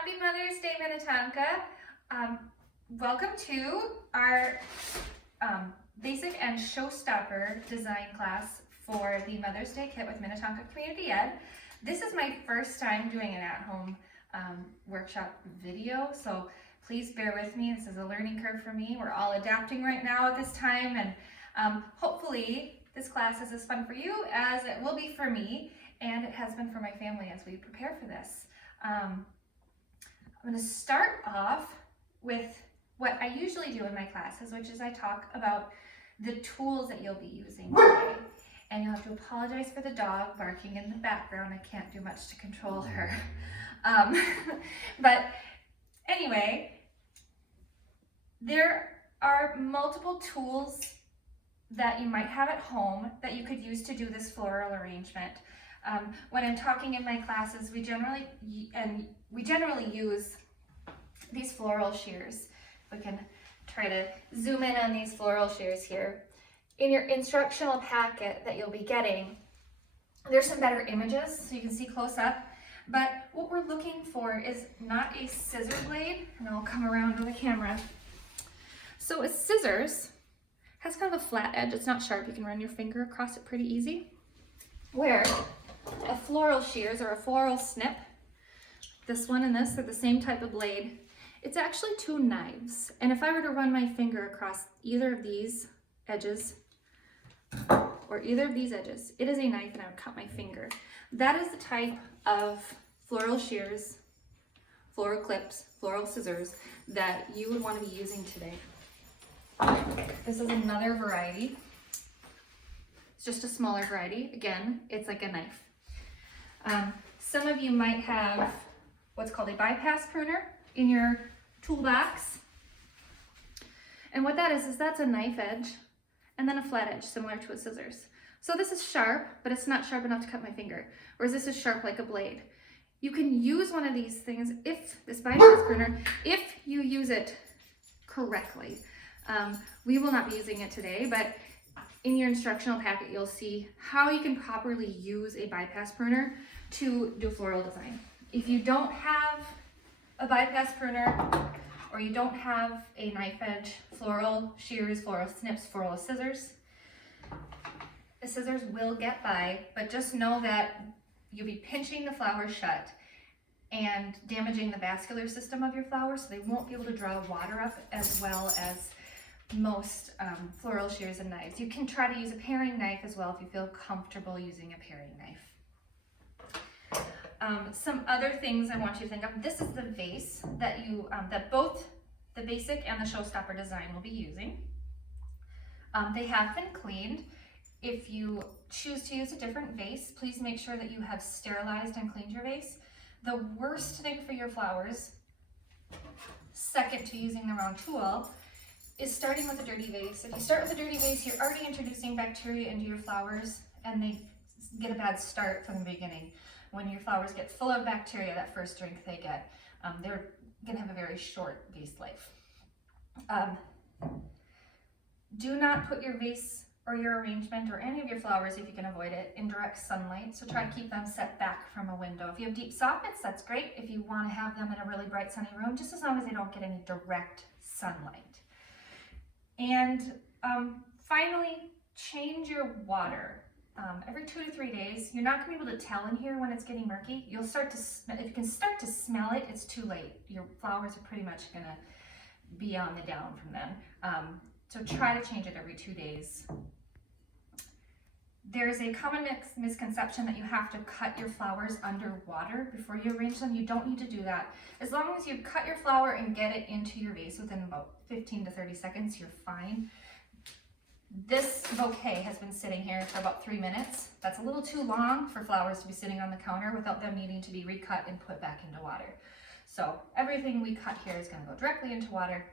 Happy Mother's Day, Minnetonka. Welcome to our basic and showstopper design class for the Mother's Day kit with Minnetonka Community Ed. This is my first time doing an at-home workshop video, so please bear with me. This is a learning curve for me. We're all adapting right now at this time, and hopefully this class is as fun for you as it will be for me, and it has been for my family as we prepare for this. I'm going to start off with what I usually do in my classes, which is I talk about the tools that you'll be using today. And you'll have to apologize for the dog barking in the background. I can't do much to control her. But anyway, there are multiple tools that you might have at home that you could use to do this floral arrangement. When I'm talking in my classes, we generally use these floral shears. We can try to zoom in on these floral shears here. In your instructional packet that you'll be getting, there's some better images so you can see close up, but what we're looking for is not a scissor blade, and I'll come around to the camera. So a scissors has kind of a flat edge, it's not sharp, you can run your finger across it pretty easy. Where a floral shears or a floral snip, this one and this are the same type of blade. It's actually two knives, and if I were to run my finger across either of these edges or either of these edges, it is a knife and I would cut my finger. That is the type of floral shears, floral clips, floral scissors that you would want to be using today. This is another variety. It's just a smaller variety. Again, it's like a knife. Some of you might have what's called a bypass pruner in your toolbox. And what that is that's a knife edge and then a flat edge similar to a scissors. So this is sharp, but it's not sharp enough to cut my finger, whereas this is sharp like a blade. You can use one of these things, this bypass pruner, if you use it correctly. We will not be using it today, but in your instructional packet, you'll see how you can properly use a bypass pruner to do floral design. If you don't have a bypass pruner, or you don't have a knife edge, floral shears, floral snips, floral scissors, the scissors will get by, but just know that you'll be pinching the flowers shut and damaging the vascular system of your flowers, so they won't be able to draw water up as well as most floral shears and knives. You can try to use a paring knife as well if you feel comfortable using a paring knife. Some other things I want you to think of. This is the vase that that both the basic and the showstopper design will be using. They have been cleaned. If you choose to use a different vase, please make sure that you have sterilized and cleaned your vase. The worst thing for your flowers, second to using the wrong tool, is starting with a dirty vase. If you start with a dirty vase, you're already introducing bacteria into your flowers, and they get a bad start from the beginning. When your flowers get full of bacteria, that first drink they get, they're gonna have a very short vase life. Do not put your vase or your arrangement or any of your flowers, if you can avoid it, in direct sunlight. So try to keep them set back from a window. If you have deep soffits, that's great. If you want to have them in a really bright sunny room, just as long as they don't get any direct sunlight. And finally, change your water. Every 2 to 3 days. You're not going to be able to tell in here when it's getting murky. You'll start to, if you can start to smell it, it's too late. Your flowers are pretty much going to be on the down from then. So try to change it every 2 days. There's a common misconception that you have to cut your flowers underwater before you arrange them. You don't need to do that. As long as you cut your flower and get it into your vase within about 15 to 30 seconds, you're fine. This bouquet has been sitting here for about 3 minutes. That's a little too long for flowers to be sitting on the counter without them needing to be recut and put back into water. So everything we cut here is going to go directly into water.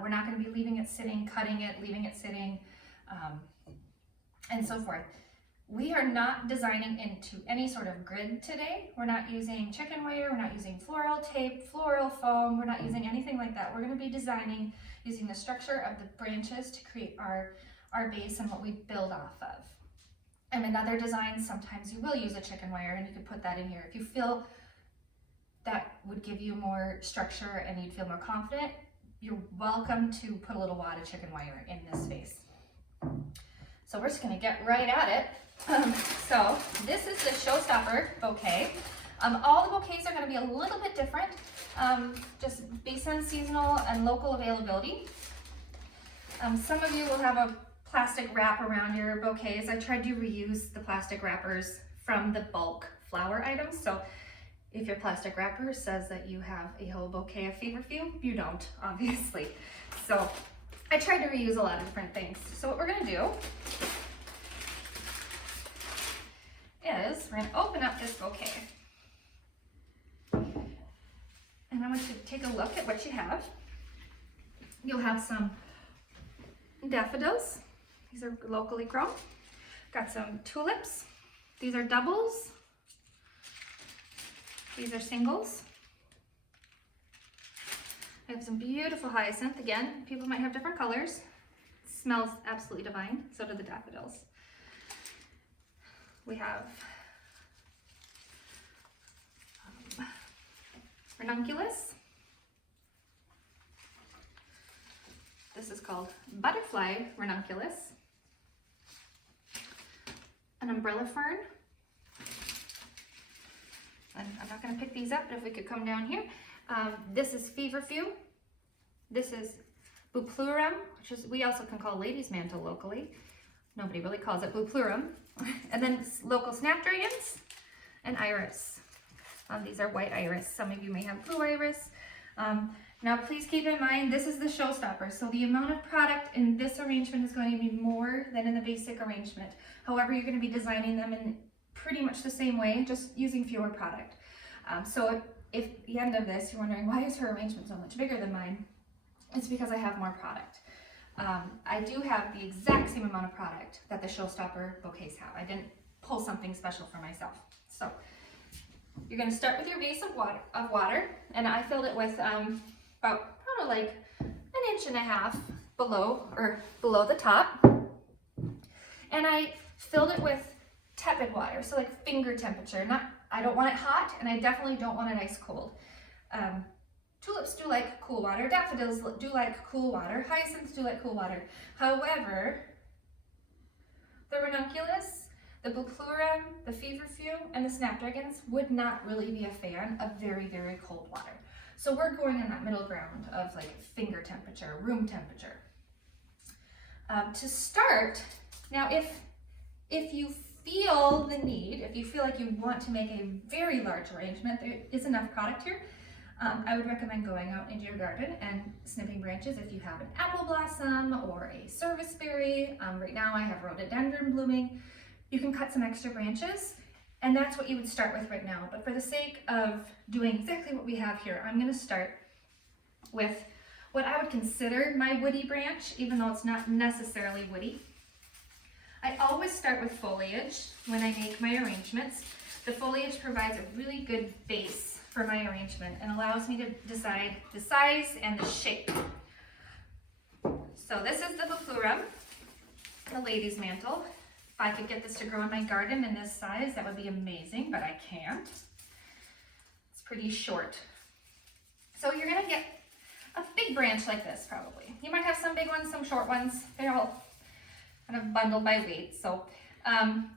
We're not going to be leaving it sitting, cutting it, leaving it sitting, and so forth. We are not designing into any sort of grid today. We're not using chicken wire, we're not using floral tape, floral foam, we're not using anything like that. We're going to be designing using the structure of the branches to create our base and what we build off of. And in other designs, sometimes you will use a chicken wire and you can put that in here. If you feel that would give you more structure and you'd feel more confident, you're welcome to put a little wad of chicken wire in this space. So we're just gonna get right at it. So this is the showstopper bouquet. All the bouquets are gonna be a little bit different, just based on seasonal and local availability. Some of you will have a plastic wrap around your bouquets. I tried to reuse the plastic wrappers from the bulk flower items. So if your plastic wrapper says that you have a whole bouquet of feverfew, you don't, obviously. So I tried to reuse a lot of different things. So what we're gonna do is we're gonna open up this bouquet. And I want you to take a look at what you have. You'll have some daffodils. These are locally grown. Got some tulips. These are doubles. These are singles. I have some beautiful hyacinth. Again, people might have different colors. It smells absolutely divine. So do the daffodils. We have ranunculus. This is called butterfly ranunculus. An umbrella fern. And I'm not going to pick these up, but if we could come down here. This is feverfew. This is bupleurum, which is we also can call lady's mantle locally. Nobody really calls it bupleurum. And then local snapdragons and iris. These are white iris. Some of you may have blue iris. Now please keep in mind, this is the showstopper. So the amount of product in this arrangement is going to be more than in the basic arrangement. However, you're going to be designing them in pretty much the same way, just using fewer product. So if at the end of this, you're wondering, why is her arrangement so much bigger than mine? It's because I have more product. I do have the exact same amount of product that the showstopper bouquets have. I didn't pull something special for myself. So you're going to start with your vase of water, and I filled it with about probably like 1.5 inches below the top, and I filled it with tepid water, so like finger temperature. I don't want it hot, and I definitely don't want it ice cold. Tulips do like cool water, daffodils do like cool water, hyacinths do like cool water. However, the ranunculus, the bupleurum, the feverfew, and the snapdragons would not really be a fan of very, very cold water. So we're going in that middle ground of like finger temperature, room temperature. To start, now if you feel the need, if you feel like you want to make a very large arrangement, there is enough product here. I would recommend going out into your garden and snipping branches if you have an apple blossom or a serviceberry. Right now I have rhododendron blooming. You can cut some extra branches, and that's what you would start with right now. But for the sake of doing exactly what we have here, I'm going to start with what I would consider my woody branch, even though it's not necessarily woody. I always start with foliage when I make my arrangements. The foliage provides a really good base for my arrangement and allows me to decide the size and the shape. So this is the bupleurum, the lady's mantle. If I could get this to grow in my garden in this size, that would be amazing, but I can't. It's pretty short. So you're gonna get a big branch like this probably. You might have some big ones, some short ones. They're all kind of bundled by weight. So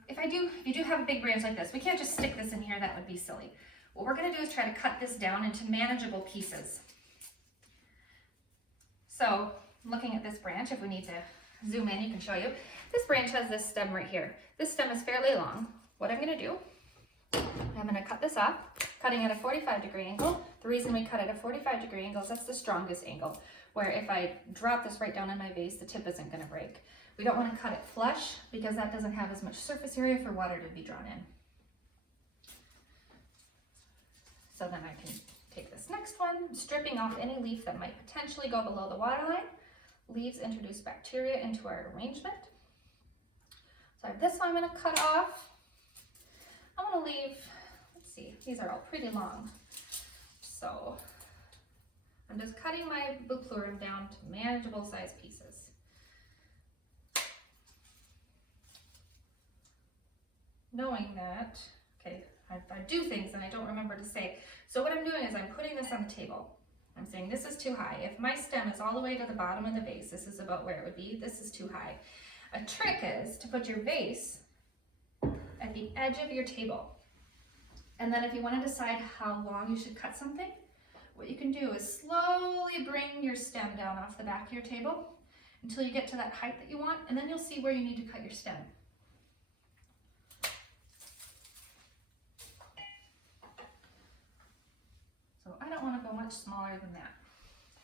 if you do have a big branch like this, we can't just stick this in here, that would be silly. What we're going to do is try to cut this down into manageable pieces. So looking at this branch, if we need to zoom in, you can show you. This branch has this stem right here. This stem is fairly long. What I'm going to do, I'm going to cut this off, cutting at a 45-degree angle. The reason we cut at a 45-degree angle is that's the strongest angle, where if I drop this right down in my vase, the tip isn't going to break. We don't want to cut it flush because that doesn't have as much surface area for water to be drawn in. So then I can take this next one, stripping off any leaf that might potentially go below the waterline. Leaves introduce bacteria into our arrangement. So I have this one I'm going to cut off. I'm going to leave, let's see, these are all pretty long. So I'm just cutting my bupleurum down to manageable size pieces. Knowing that, okay, I do things and I don't remember to say. So what I'm doing is I'm putting this on the table. I'm saying this is too high. If my stem is all the way to the bottom of the vase, this is about where it would be. This is too high. A trick is to put your vase at the edge of your table. And then if you want to decide how long you should cut something, what you can do is slowly bring your stem down off the back of your table until you get to that height that you want, and then you'll see where you need to cut your stem. So I don't want to go much smaller than that.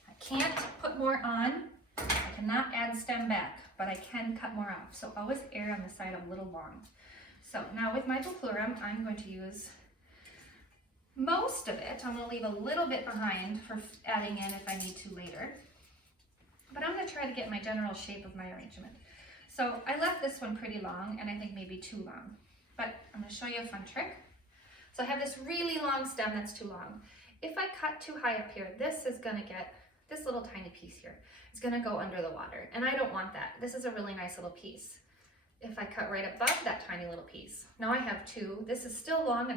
I can't put more on. I cannot add stem back, but I can cut more off. So always err on the side a little long. So now with my buflurum, I'm going to use most of it. I'm going to leave a little bit behind for adding in if I need to later. But I'm going to try to get my general shape of my arrangement. So I left this one pretty long, and I think maybe too long. But I'm going to show you a fun trick. So I have this really long stem that's too long. If I cut too high up here, this is going to get, this little tiny piece here, it's going to go under the water. And I don't want that. This is a really nice little piece. If I cut right above that tiny little piece, now I have two. This is still long enough